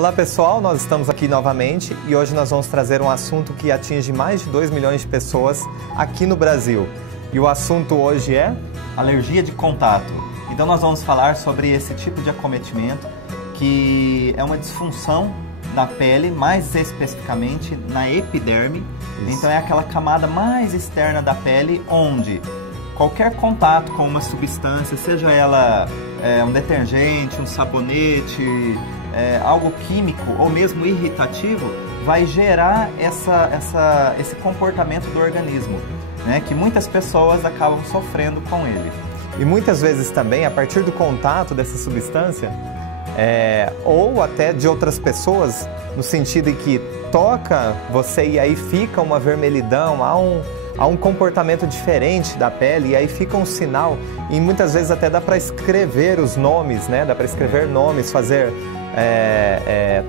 Olá pessoal, nós estamos aqui novamente e hoje nós vamos trazer um assunto que atinge mais de 2 milhões de pessoas aqui no Brasil. E o assunto hoje é alergia de contato. Então nós vamos falar sobre esse tipo de acometimento que é uma disfunção da pele, mais especificamente na epiderme. Isso. Então é aquela camada mais externa da pele onde qualquer contato com uma substância, seja ela um detergente, um sabonete, algo químico ou mesmo irritativo, vai gerar esse comportamento do organismo, né, que muitas pessoas acabam sofrendo com ele. E muitas vezes também, a partir do contato dessa substância, ou até de outras pessoas, no sentido em que toca você e aí fica uma vermelhidão, há um comportamento diferente da pele e aí fica um sinal, e muitas vezes até dá para escrever os nomes, né? Dá para escrever nomes, fazer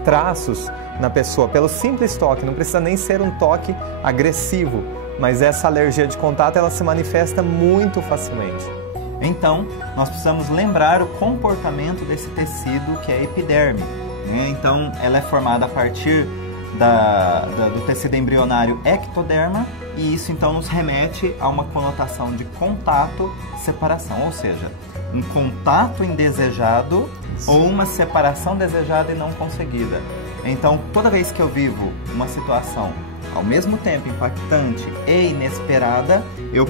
traços na pessoa pelo simples toque, não precisa nem ser um toque agressivo, mas essa alergia de contato ela se manifesta muito facilmente. Então, nós precisamos lembrar o comportamento desse tecido que é a epiderme, né? Então, ela é formada a partir do tecido embrionário ectoderma, e isso então nos remete a uma conotação de contato, separação, ou seja, um contato indesejado ou uma separação desejada e não conseguida. Então, toda vez que eu vivo uma situação ao mesmo tempo impactante e inesperada, eu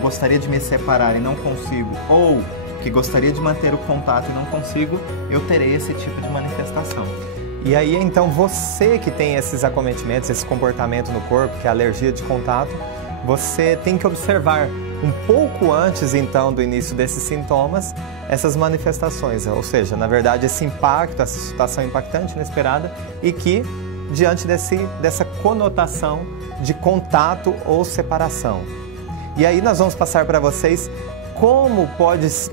gostaria de me separar e não consigo, ou que gostaria de manter o contato e não consigo, eu terei esse tipo de manifestação. E aí, então, você que tem esses acometimentos, esse comportamento no corpo, que é a alergia de contato, você tem que observar um pouco antes, então, do início desses sintomas, essas manifestações. Ou seja, na verdade, esse impacto, essa situação impactante, inesperada, e que, diante dessa conotação de contato ou separação. E aí nós vamos passar para vocês como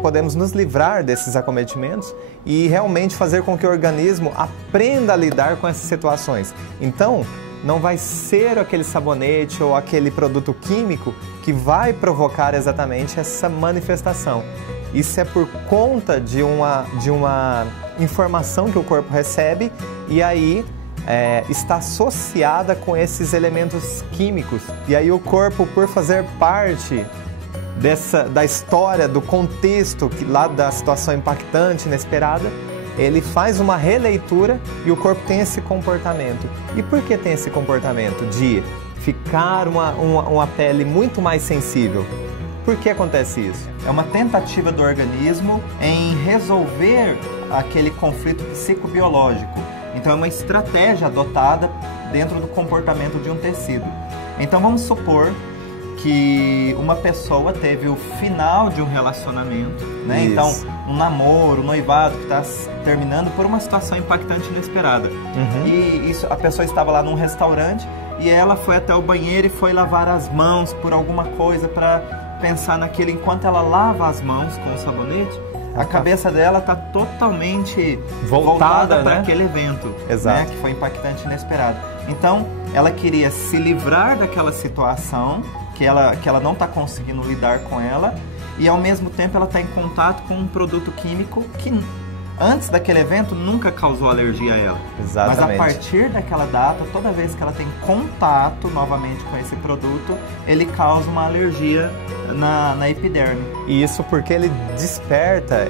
podemos nos livrar desses acometimentos e realmente fazer com que o organismo aprenda a lidar com essas situações. Então, não vai ser aquele sabonete ou aquele produto químico que vai provocar exatamente essa manifestação. Isso é por conta de uma informação que o corpo recebe e aí está associada com esses elementos químicos. E aí o corpo, por fazer parte da história, do contexto lá da situação impactante, inesperada, ele faz uma releitura e o corpo tem esse comportamento. E por que tem esse comportamento de ficar uma pele muito mais sensível? Por que acontece isso? É uma tentativa do organismo em resolver aquele conflito psicobiológico. Então é uma estratégia adotada dentro do comportamento de um tecido. Então vamos supor que uma pessoa teve o final de um relacionamento, né? Então, um namoro, um noivado que está terminando por uma situação impactante e inesperada. E a pessoa estava lá num restaurante e ela foi até o banheiro e foi lavar as mãos por alguma coisa para pensar naquilo. Enquanto ela lava as mãos com o sabonete, a cabeça dela está totalmente voltada para aquele evento, né, que foi impactante e inesperado. Então, ela queria se livrar daquela situação que ela não está conseguindo lidar com ela, e ao mesmo tempo ela está em contato com um produto químico que antes daquele evento nunca causou alergia a ela. Exatamente. Mas a partir daquela data, toda vez que ela tem contato novamente com esse produto, ele causa uma alergia na epiderme. E isso porque ele desperta,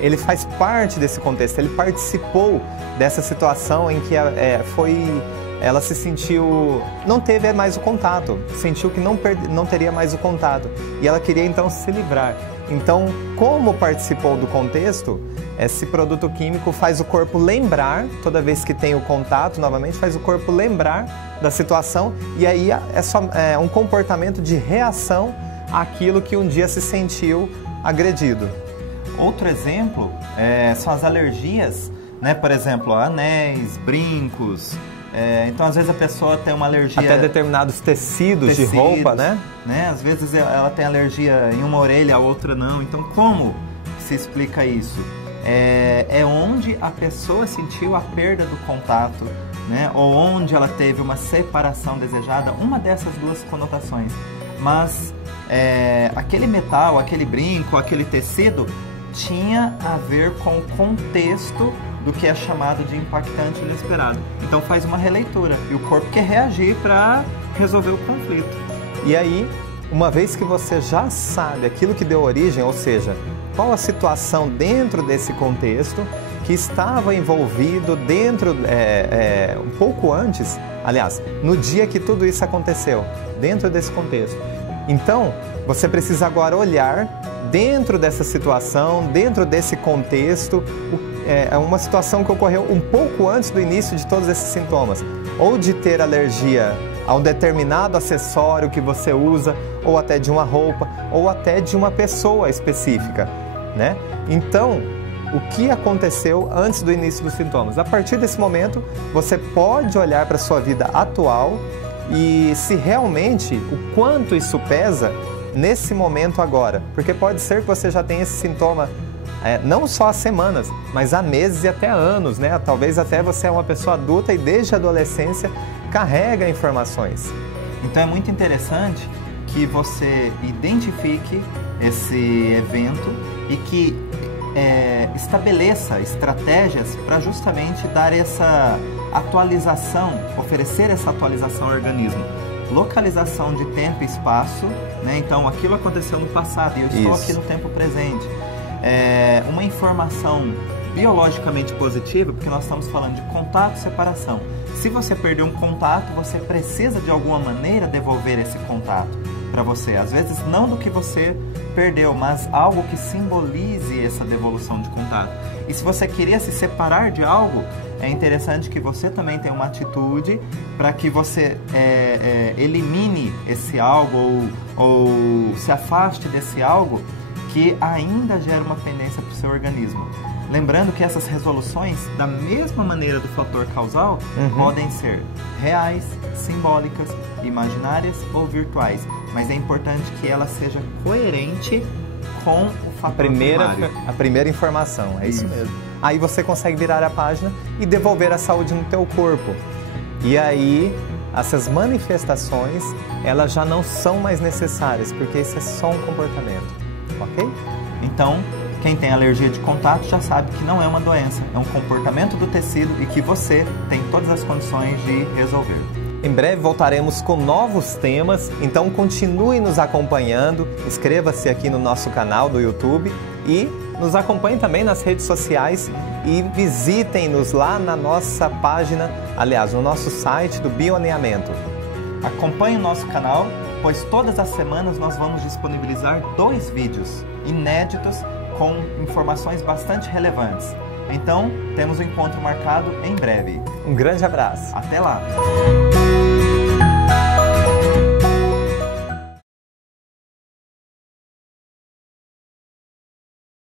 ele faz parte desse contexto, ele participou dessa situação em que ela se sentiu, não teve mais o contato, sentiu que não teria mais o contato e ela queria então se livrar. Então, como participou do contexto, esse produto químico faz o corpo lembrar, toda vez que tem o contato novamente, faz o corpo lembrar da situação e aí é um comportamento de reação àquilo que um dia se sentiu agredido. Outro exemplo são as alergias, né? Por exemplo, anéis, brincos. Então, às vezes a pessoa tem uma alergia... Até determinados tecidos de roupa, né? Às vezes ela tem alergia em uma orelha, a outra não. Então, como se explica isso? É onde a pessoa sentiu a perda do contato, né? Ou onde ela teve uma separação desejada, uma dessas duas conotações. Mas aquele metal, aquele brinco, aquele tecido tinha a ver com o contexto do que é chamado de impactante inesperado. Então faz uma releitura e o corpo quer reagir para resolver o conflito. E aí, uma vez que você já sabe aquilo que deu origem, ou seja, qual a situação dentro desse contexto que estava envolvido dentro, um pouco antes, aliás, no dia que tudo isso aconteceu, dentro desse contexto. Então, você precisa agora olhar dentro dessa situação, dentro desse contexto, é uma situação que ocorreu um pouco antes do início de todos esses sintomas, ou de ter alergia a um determinado acessório que você usa, ou até de uma roupa, ou até de uma pessoa específica, né? Então, o que aconteceu antes do início dos sintomas? A partir desse momento, você pode olhar para a sua vida atual e se realmente o quanto isso pesa nesse momento agora. Porque pode ser que você já tenha esse sintoma não só há semanas, mas há meses e até anos, né? Talvez até você é uma pessoa adulta e desde a adolescência carrega informações. Então é muito interessante que você identifique esse evento e que estabeleça estratégias para justamente dar essa atualização, oferecer essa atualização ao organismo. Localização de tempo e espaço, né? Então aquilo aconteceu no passado e eu estou aqui no tempo presente. Uma informação biologicamente positiva, porque nós estamos falando de contato e separação. Se você perdeu um contato, você precisa de alguma maneira devolver esse contato para você. Às vezes não do que você perdeu, mas algo que simbolize essa devolução de contato. E se você queria se separar de algo, é interessante que você também tenha uma atitude para que você elimine esse algo ou se afaste desse algo que ainda gera uma pendência para o seu organismo. Lembrando que essas resoluções, da mesma maneira do fator causal, podem ser reais, simbólicas, imaginárias ou virtuais. Mas é importante que ela seja coerente com o fator primário. A primeira informação, é isso mesmo. Aí você consegue virar a página e devolver a saúde no teu corpo. E aí, essas manifestações, elas já não são mais necessárias, porque isso é só um comportamento, ok? Então, quem tem alergia de contato já sabe que não é uma doença, é um comportamento do tecido e que você tem todas as condições de resolver. Em breve voltaremos com novos temas, então continue nos acompanhando, inscreva-se aqui no nosso canal do YouTube e nos acompanhe também nas redes sociais e visitem-nos lá na nossa página, aliás, no nosso site do Bioalinhamento. Acompanhe o nosso canal, pois todas as semanas nós vamos disponibilizar 2 vídeos inéditos com informações bastante relevantes. Então, temos um encontro marcado em breve. Um grande abraço. Até lá!